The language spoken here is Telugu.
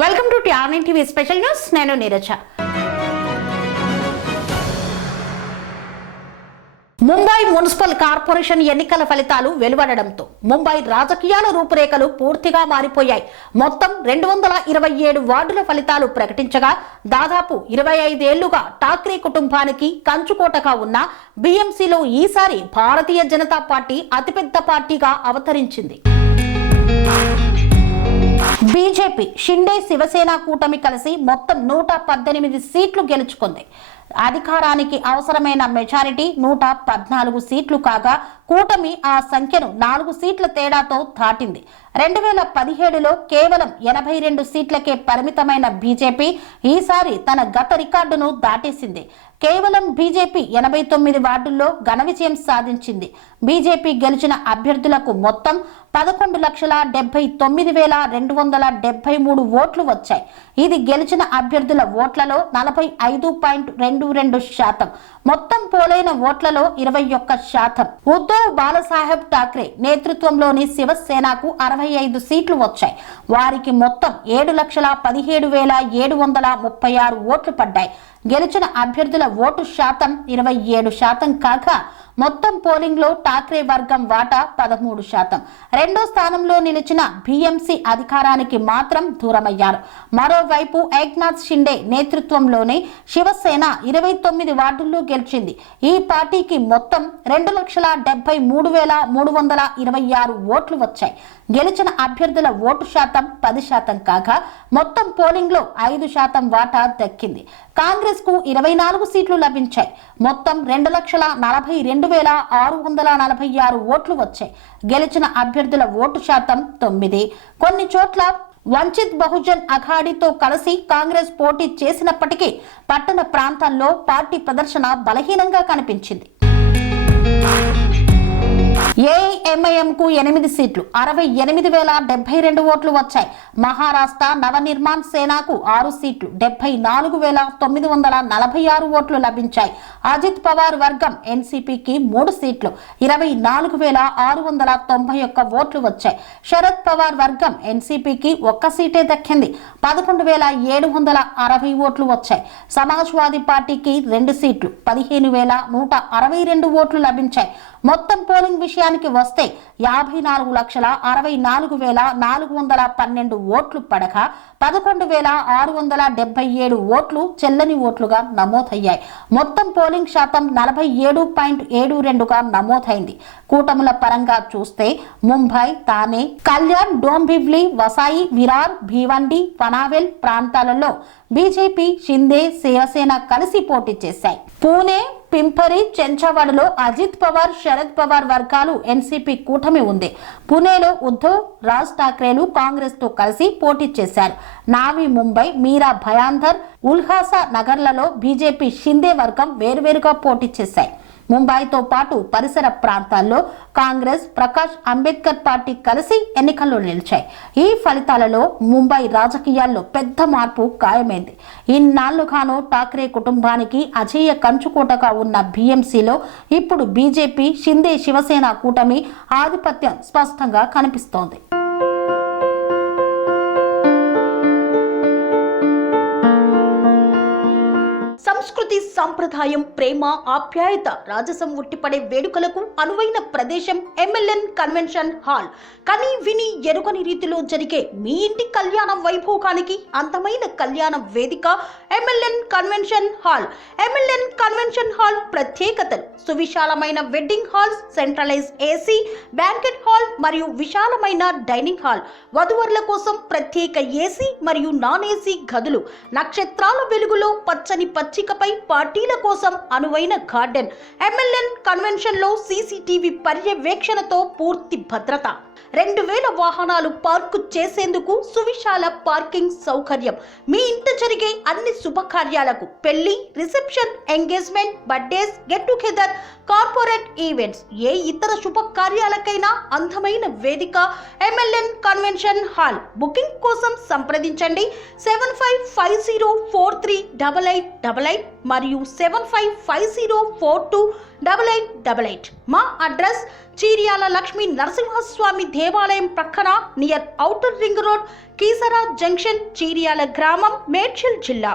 Welcome to TRN TV special news. నేను నీరజ. ముంబై మున్సిపల్ కార్పొరేషన్ ఎన్నికల ఫలితాలు వెలువడడంతో ముంబై రాజకీయాల రూపురేఖలు పూర్తిగా మారిపోయాయి. మొత్తం 227 వార్డుల ఫలితాలు ప్రకటించగా దాదాపు 25 ఏళ్లుగా ఠాక్రే కుటుంబానికి కంచుకోటగా ఉన్న బీఎంసీలో ఈసారి భారతీయ జనతా పార్టీ అతిపెద్ద పార్టీగా అవతరించింది. బీజేపీ షిండే శివసేన కూటమి కలిసి మొత్తం 118 సీట్లు గెలుచుకుంది. అధికారానికి అవసరమైన మెజారిటీ 114 సీట్లు కాగా కూటమి ఆ సంఖ్యను 4 సీట్ల తేడాతో దాటింది. 2017లో కేవలం 82 సీట్లకే పరిమితమైన బీజేపీ ఈసారి తన గత రికార్డును దాటేసింది. కేవలం బీజేపీ 89 వార్డుల్లో ఘన విజయం సాధించింది. బీజేపీ గెలిచిన అభ్యర్థులకు మొత్తం 11,79,273 ఓట్లు వచ్చాయి. ఇది గెలిచిన అభ్యర్థుల ఓట్లలో 45.22%. మొత్తం పోలైన ఓట్లలో 21%. ఉద్ధవ్ బాలసాహెబ్ ఠాక్రే నేతృత్వంలోని శివసేనకు 65 సీట్లు వచ్చాయి. వారికి మొత్తం 7,17,736 ఓట్లు పడ్డాయి. గెలిచిన అభ్యర్థుల ఓటు శాతం 27% కాగా మొత్తం పోలింగ్ లో ఠాక్రే వర్గం వాటా 13%. రెండో స్థానంలో నిలిచిన బీఎంసీ అధికారానికి మాత్రం దూరమయ్యారు. మరోవైపు ఏక్నాథ్ షిండే నేతృత్వంలోని శివసేన 29 వార్డుల్లో గెలిచింది. ఈ పార్టీకి మొత్తం 2,73,326 ఓట్లు వచ్చాయి. గెలిచిన అభ్యర్థుల ఓటు శాతం 10% కాగా మొత్తం పోలింగ్ లో 5% వాటా దక్కింది. కాంగ్రెస్ కు 24 సీట్లు లభించాయి. మొత్తం 2,42,646 ఓట్లు వచ్చాయి. గెలిచిన అభ్యర్థుల ఓటు శాతం 9. కొన్ని చోట్ల వంచిత్ బహుజన్ అఘాడీతో కలిసి కాంగ్రెస్ పోటీ చేసినప్పటికీ పట్టణ ప్రాంతాల్లో పార్టీ ప్రదర్శన బలహీనంగా కనిపించింది. ఏఐఎంఐఎం కు 8 సీట్లు 68,072 ఓట్లు వచ్చాయి. మహారాష్ట్ర నవనిర్మాణ్ సేనకు 6 సీట్లు 74,946 ఓట్లు లభించాయి. అజిత్ పవార్ వర్గం ఎన్సీపీకి 3 సీట్లు 24,691 ఓట్లు వచ్చాయి. శరద్ పవార్ వర్గం ఎన్సీపీకి 1 సీటే దక్కింది. 11,760 ఓట్లు వచ్చాయి. సమాజ్వాదీ పార్టీకి 2 సీట్లు 15,162 ఓట్లు లభించాయి. మొత్తం పోలింగ్ విషయానికి వస్తే 54,64,412 ఓట్లు పడగా 11,677 ఓట్లు చెల్లని ఓట్లుగా నమోదయ్యాయి. మొత్తం పోలింగ్ శాతం 47.72గా నమోదైంది. కూటముల పరంగా చూస్తే ముంబై, థానే, కళ్యాణ్, డోంబివ్లీ, వసాయి, విరార్, భీవండి, పనావెల్ ప్రాంతాలలో బీజేపీ, షిందే, శివసేన కలిసి పోటీ చేశాయి. పూణే, పింపరి, చెంచవాడలో అజిత్ పవార్, శరద్ పవార్ వర్గాలు ఎన్సీపీ కూటమి ఉంది. పుణేలో ఉద్ధవ్, రాజ్ ఠాక్రేలు కాంగ్రెస్ తో కలిసి పోటీ చేశారు. నావి ముంబై, మీరా భయాందర్, ఉల్హాసా నగర్లలో బీజేపీ, షిందే వర్గం వేర్వేరుగా పోటీ చేశాయి. ముంబైతో పాటు పరిసర ప్రాంతాల్లో కాంగ్రెస్, ప్రకాష్ అంబేద్కర్ పార్టీ కలిసి ఎన్నికల్లో నిలిచాయి. ఈ ఫలితాలలో ముంబై రాజకీయాల్లో పెద్ద మార్పు ఖాయమైంది. ఇన్నాళ్లుగానూ ఠాక్రే కుటుంబానికి అజేయ కంచుకోటగా ఉన్న బీఎంసీలో ఇప్పుడు బీజేపీ, షిందే శివసేన కూటమి ఆధిపత్యం స్పష్టంగా కనిపిస్తోంది. సంస్కృతి, సంప్రదాయం, ప్రేమ, ఆప్యాయత, రాజసం ఉట్టిపడే వేడుకలకు అనువైన ప్రదేశం ఎంఎల్ఎన్ కన్వెన్షన్ హాల్. కని విని ఎరుగని రీతిలో జరిగే మీ ఇంటి కళ్యాణ వైభోగానికి అందమైన కళ్యాణ వేదిక MLN convention hall. MLN convention hall ప్రత్యేకతలు: సువిశాలమైన wedding halls, centralise AC banquet hall మరియు విశాలమైన డైనింగ్ హాల్, వధువరుల కోసం ప్రత్యేక ఏసీ మరియు నాన్ ఏసీ గదులు, నక్షత్రాల వెలుగులో పచ్చని పచ్చికపై పార్టీల కోసం అనువైన గార్డెన్. ఎంఎల్ఎన్ కన్వెన్షన్ లో సీసీటీవీ పర్యవేక్షణతో పూర్తి భద్రత. 2,000 వాహనాలు పార్కు చేసేందుకు సువిశాల పార్కింగ్ సౌకర్యం. మీ ఇంట జరిగే అన్ని శుభకార్యాలకు, పెళ్లి, reception, engagement, birthdays, get together, corporate events, ఏ ఇతర శుభకార్యాలకైనా అందమైన వేదిక MLN కన్వెన్షన్ హాల్. బుకింగ్ కోసం సంప్రదించండి 7550438888 మరియు 7550428888. మా అడ్రస్ చీర్యాల లక్ష్మీ నరసింహస్వామి దేవాలయం ప్రక్కన, near outer ring road, Keesara junction, Cheeryal గ్రామం, మేడ్చల్ జిల్లా.